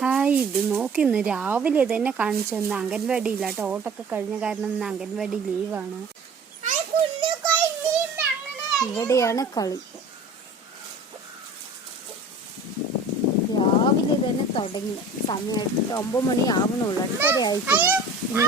Hi, ഇത് നോക്കി ഇന്ന് രാവിലെ തന്നെ കാണിച്ചു തന്ന അംഗൻവാടിയില്ല കേട്ടോ. ഓട്ടൊക്കെ കഴിഞ്ഞ കാരണം ഇന്ന് അംഗൻവാടി ലീവാണ്. ഇവിടെയാണ് കളി. രാവിലെ തന്നെ തുടങ്ങി. സമയം 9 മണി ആവണുള്ളൂ. അടുത്തരെ ആയിട്ടില്ല. ഇനി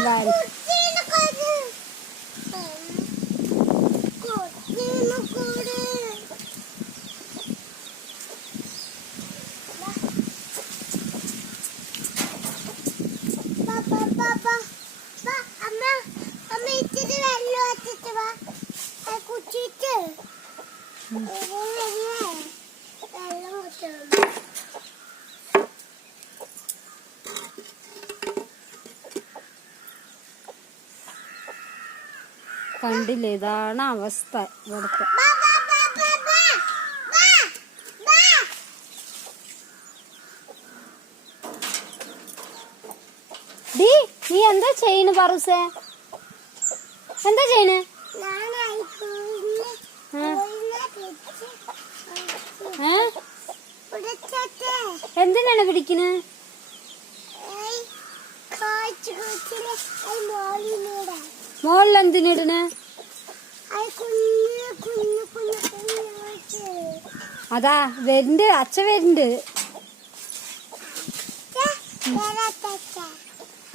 കണ്ടില്ലേ, ഇതാണ് അവസ്ഥ ഇവിടുത്തെ. നീ എന്താ ചെയ്യണ് പറൂസേ? എന്താ ചെയ്യണ്? എന്തിനാണ് പിടിക്കണ്? മോളിൽ എന്തിനിടണ്? അതാ വരുന്നുണ്ട്, അച്ഛൻ വരുന്നുണ്ട്.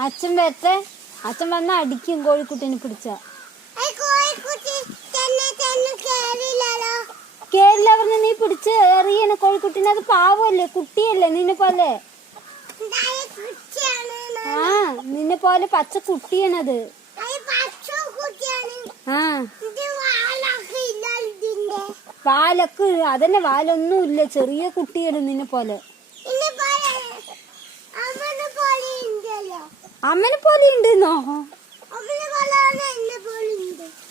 അച്ഛൻ വരട്ടെ. അച്ഛൻ വന്ന അടിക്കും കോഴിക്കുട്ടിനെ പിടിച്ച. കേറില്ല പറഞ്ഞ നീ പിടിച്ച് എറിയണ കോഴിക്കുട്ടിനെ. അത് പാവല്ലേ, കുട്ടിയല്ലേ നിന്നെ പോലെ. ആ, നിന്നെ പോലെ പച്ച കുട്ടിയാണത്. ആ, വാലൊക്കെ അതന്നെ, വാലൊന്നും ഇല്ല, ചെറിയ കുട്ടിയാണ് നിന്നെ പോലെ. അമ്മനെ പോലെ ഉണ്ടെന്നോ?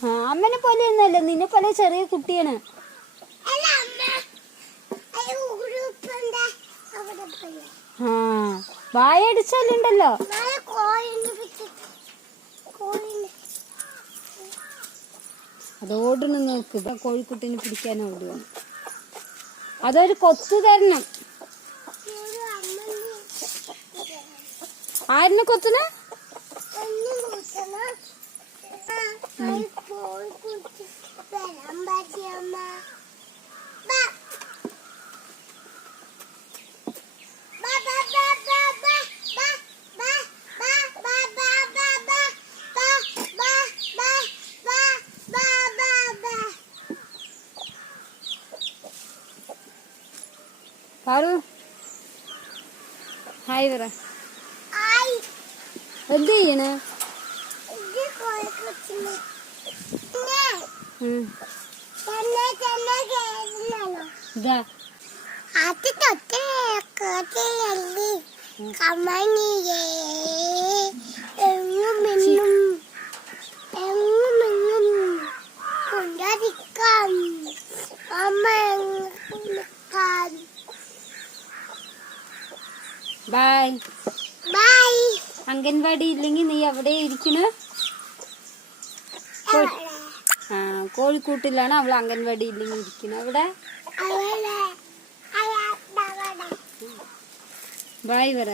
ആ, അമ്മനെ പോലെ ഒന്നല്ല, നിന്നെ പോലെ ചെറിയ കുട്ടിയാണ്. ആ, വായടിച്ചാലുണ്ടല്ലോ. അതോടൊന്നും നോക്ക്. ഇപ്പൊ കോഴിക്കുട്ടിനെ പിടിക്കാൻ ഓടുകയാണ്. അതൊരു കൊത്തു തരണം. ആരിനെ കൊത്തുന്ന? പാറു, ഹായ് പറ. എന്ത് ചെയ്യണ്? ഇതാ ബൈ ബൈ. അംഗൻവാടി ഇല്ലെങ്കിൽ നീ എവിടെ ഇരിക്കണ്? ആ, കോഴിക്കൂട്ടിലാണ് അവൾ അംഗൻവാടി ഇല്ലെങ്കിൽ ഇരിക്കണ. അവിടെ ബൈ പറ.